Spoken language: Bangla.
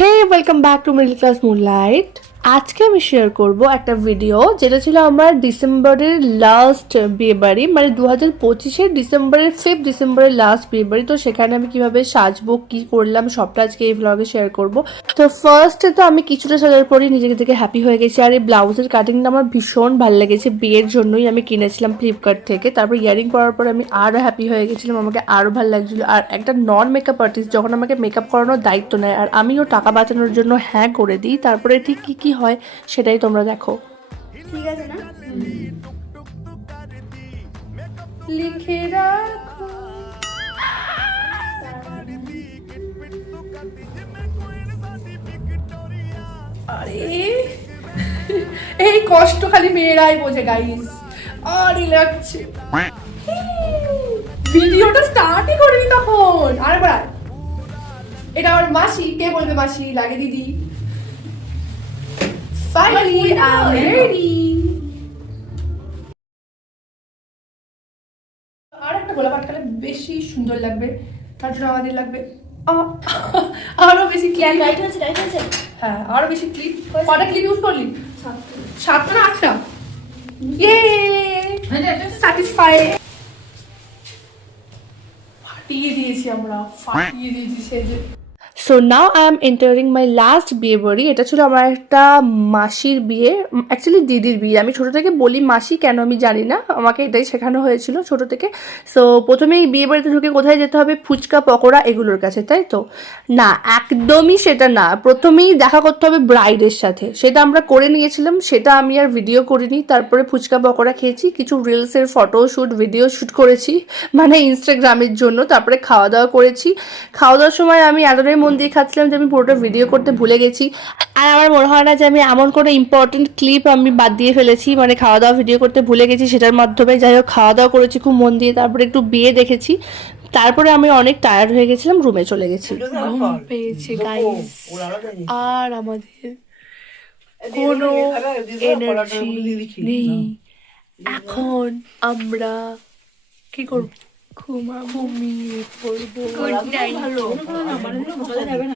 Hey welcome back to middle class moonlight. আজকে আমি শেয়ার করব একটা ভিডিও যেটা ছিল আমার ডিসেম্বরের লাস্ট বিয়েবাড়ি, মানে 2025-এর ডিসেম্বরের 5 ডিসেম্বরের লাস্ট বিয়েবাড়ি। তো সেখানে আমি কিভাবে সাজবো, কি করলাম, সবটা আজকে এই ভ্লগে শেয়ার করব। তো ফার্স্টে তো আমি কিছুটা সাজার পরই নিজেকে থেকে হ্যাপি হয়ে গেছি। আর এই ব্লাউজের কাটিংটা আমার ভীষণ ভালো লেগেছে, বিয়ের জন্যই আমি কিনেছিলাম ফ্লিপকার্ট থেকে। তারপর ইয়ারিং পরার পর আমি আরও হ্যাপি হয়ে গেছিলাম, আমাকে আরও ভালো লাগছিলো। আর একটা নন মেকআপ আর্টিস্ট যখন আমাকে মেকআপ করানোর দায়িত্ব নেয় আর আমিও টাকা বাঁচানোর জন্য হ্যাঁ করে দিই, তারপরে ঠিক কী কী হয় সেটাই তোমরা দেখো। ঠিক আছে না? লিখে রাখো। আরে এই কষ্ট খালি মেয়েরাই বোঝে গাইস। আরে লাগছে, ভিডিওটা স্টার্টই করিনি তখন। আর বল, এটা আমার মাসি। কে বলবে মাসি লাগে? দিদি। Finally I am ready. আর একটা গোলাপ আটকালে বেশি সুন্দর লাগবে, তার জন্য আমাদের লাগবে আরো বেশি ক্লিপ। হ্যাঁ, আরো বেশি ক্লিপ। কটা ক্লিপ ইউজ করলি? 7টা না 8টা? ইয়ে স্যাটিসফাই। ফাটিয়ে দিয়েছি আমরা, ফাটিয়ে দিয়েছি সেজে। So now I am entering my last বিয়ে বাড়ি। এটা ছিল আমার একটা মাসির বিয়ে, অ্যাকচুয়ালি দিদির বিয়ে। আমি ছোটো থেকে বলি মাসি, কেন আমি জানি না, আমাকে এটাই শেখানো হয়েছিল ছোটো থেকে। সো প্রথমেই বিয়ে বাড়িতে ঢুকে কোথায় যেতে হবে? ফুচকা পকোড়া এগুলোর কাছে, তাই তো? না, একদমই সেটা না। প্রথমেই দেখা করতে হবে ব্রাইডের সাথে, সেটা আমরা করে নিয়েছিলাম, সেটা আমি আর ভিডিও করিনি। তারপরে ফুচকা পকোড়া খেয়েছি, কিছু রিলসের ফটো শ্যুট ভিডিও শ্যুট করেছি, মানে ইনস্টাগ্রামের জন্য। তারপরে খাওয়া দাওয়া করেছি। খাওয়া দাওয়ার সময় আমি এতটাই মন দিয়ে খাচ্ছিলাম যে আমি পুরোটা ভিডিও করতে ভুলে গেছি। আর আমার মনে হয় না যে আমি এমন কোনো ইম্পর্টেন্ট ক্লিপ আমি বাদ দিয়ে ফেলেছি, মানে খাওয়া দাওয়া ভিডিও করতে ভুলে গেছি সেটার মাধ্যমে। যাই হোক, খাওয়া দাওয়া করেছি খুব মন দিয়ে, তারপরে একটু বিয়ে দেখেছি। তারপরে আমি অনেক টায়ার্ড হয়ে গেছিলাম, রুমে চলে গেছি। ঘুম পেয়েছে গাইস, আর আমাদের কোনো এনার্জি নেই। এখন আমরা কি করব? ঘুমিয়ে পড়বো। Good night.